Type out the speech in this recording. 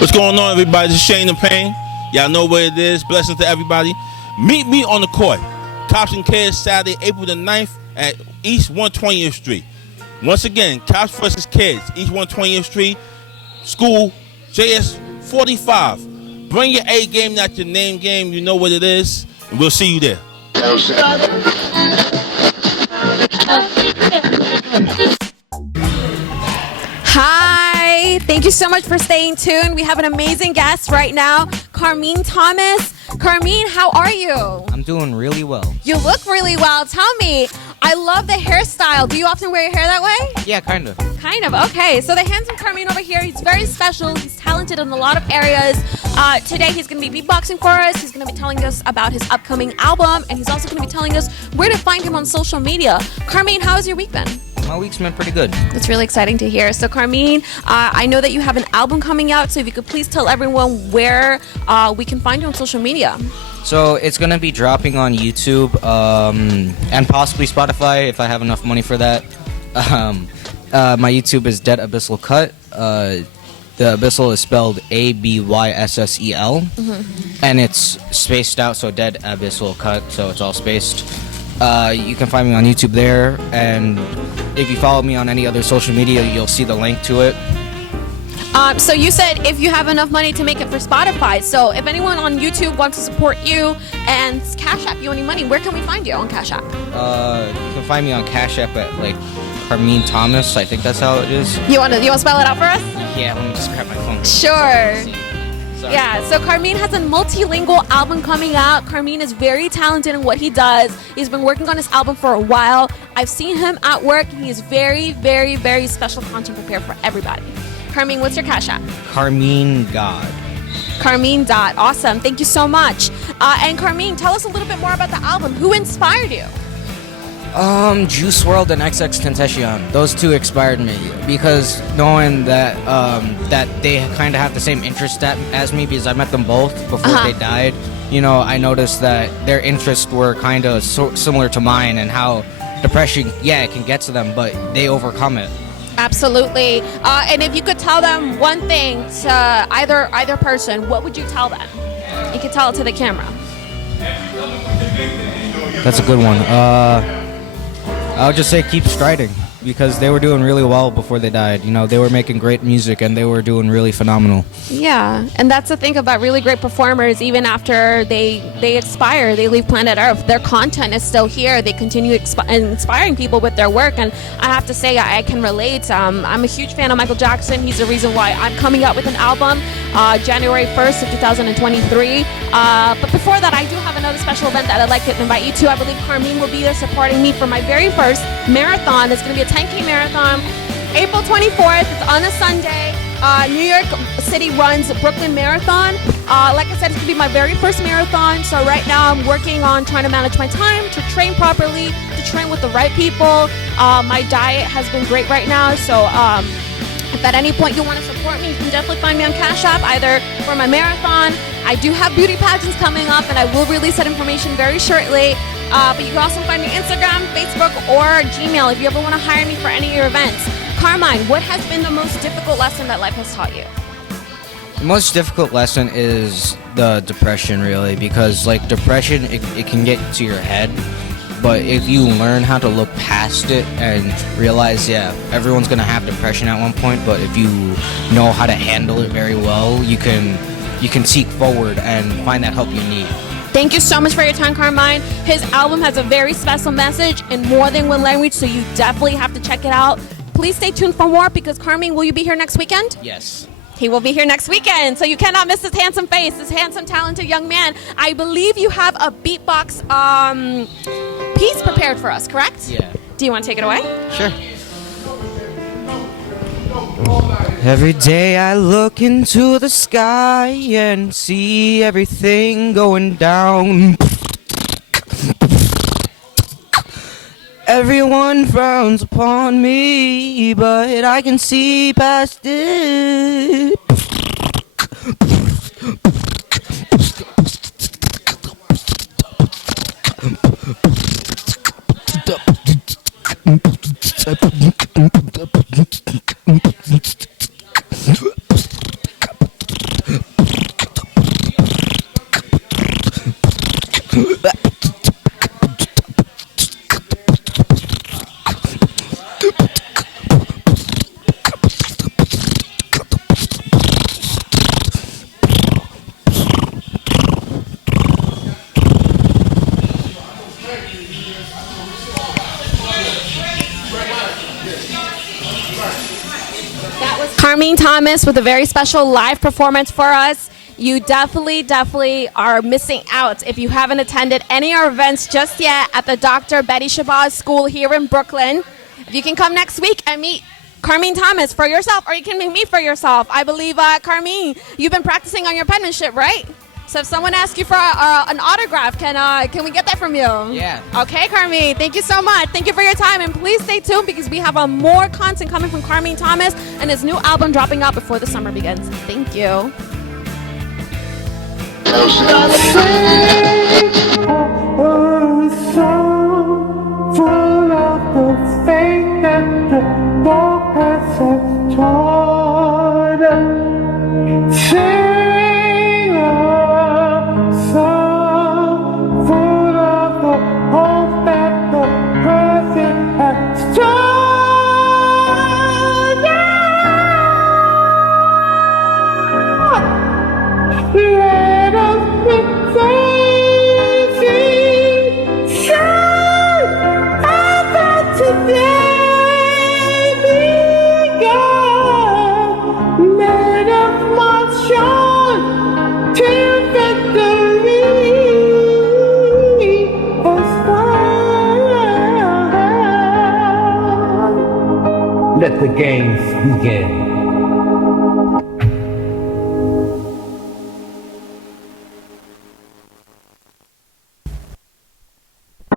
What's going on, everybody? This is Shane the Pain. Y'all know what it is. Blessings to everybody. Meet me on the court. Cops and Kids, Saturday, April the 9th at East 120th Street. Once again, Cops versus Kids, East 120th Street. School, JS 45. Bring your A game, not your name game. You know what it is. And we'll see you there. Hi, thank you so much for staying tuned. We have an amazing guest right now, Carmeen Thomas. Carmeen, how are you? I'm doing really well. You look really well. Tell me, I love the hairstyle. Do you often wear your hair that way? Yeah, kind of. Kind of, okay. So the handsome Carmeen over here, he's very special. He's talented in a lot of areas. Today he's going to be beatboxing for us. He's going to be telling us about his upcoming album, and he's also going to be telling us where to find him on social media. Carmeen, how has your week been? My week's been pretty good. That's really exciting to hear. So Carmeen, I know that you have an album coming out, so if you could please tell everyone where we can find you on social media. So it's going to be dropping on YouTube and possibly Spotify if I have enough money for that. My YouTube is Dead Abyssal Cut. The Abyssal is spelled ABYSSEL. Mm-hmm. And it's spaced out, so Dead Abyssal Cut, so it's all spaced. You can find me on YouTube there, and if you follow me on any other social media, you'll see the link to it. So you said if you have enough money to make it for Spotify. So if anyone on YouTube wants to support you and Cash App you any money, where can we find you on Cash App? You can find me on Cash App at like Carmeen Thomas. I think that's how it is. You want to spell it out for us? Yeah, let me just grab my phone. Sure. Yeah, so Carmeen has a multilingual album coming out. Carmeen is very talented in what he does. He's been working on his album for a while. I've seen him at work, and he is very, very, very special content prepared for everybody. Carmeen, what's your Cash App? Carmeen God. Carmeen Dot. Awesome. Thank you so much. And Carmeen, tell us a little bit more about the album. Who inspired you? Juice WRLD and XXXTentacion. Those two inspired me because knowing that that they kind of have the same interest as me because I met them both before they died. You know, I noticed that their interests were kind of similar to mine and how depression, yeah, it can get to them, but they overcome it. Absolutely. And if you could tell them one thing to either person, what would you tell them? You could tell it to the camera. That's a good one. I would just say keep striding because they were doing really well before they died. You know, they were making great music and they were doing really phenomenal. Yeah, and that's the thing about really great performers. Even after they expire, they leave planet Earth, their content is still here. They continue inspiring people with their work, and I have to say I can relate. I'm a huge fan of Michael Jackson. He's the reason why I'm coming out with an album January 1st of 2023. But before that, I do have another special event that I'd like to invite you to. I believe Carmeen will be there supporting me for my very first marathon. It's going to be a 10K marathon, April 24th. It's on a Sunday. New York City runs Brooklyn Marathon. Like I said, it's going to be my very first marathon. So right now I'm working on trying to manage my time, to train properly, to train with the right people. My diet has been great right now. So if at any point you want to support me, you can definitely find me on Cash App, either for my marathon. I do have beauty pageants coming up, and I will release that information very shortly. But you can also find me Instagram, Facebook, or Gmail if you ever want to hire me for any of your events. Carmeen, what has been the most difficult lesson that life has taught you? The most difficult lesson is the depression, really, because like depression, it can get to your head. But if you learn how to look past it and realize, yeah, everyone's going to have depression at one point, but if you know how to handle it very well, you can seek forward and find that help you need. Thank you so much for your time, Carmeen. His album has a very special message in more than one language, so you definitely have to check it out. Please stay tuned for more because Carmeen, will you be here next weekend? Yes. He will be here next weekend, so you cannot miss his handsome face, this handsome, talented young man. I believe you have a beatbox piece prepared for us, correct? Yeah. Do you want to take it away? Sure. Every day I look into the sky and see everything going down. Everyone frowns upon me, but I can see past it. That was Carmeen Thomas with a very special live performance for us. You definitely are missing out if you haven't attended any of our events just yet at the Dr. Betty Shabazz School here in Brooklyn. If you can come next week and meet Carmeen Thomas for yourself, or you can meet me for yourself. I believe, Carmeen, you've been practicing on your penmanship, right? So if someone asks you for an autograph, can we get that from you? Yeah. Okay, Carmeen, thank you so much. Thank you for your time, and please stay tuned because we have more content coming from Carmeen Thomas and his new album dropping out before the summer begins. Thank you. Let the games begin.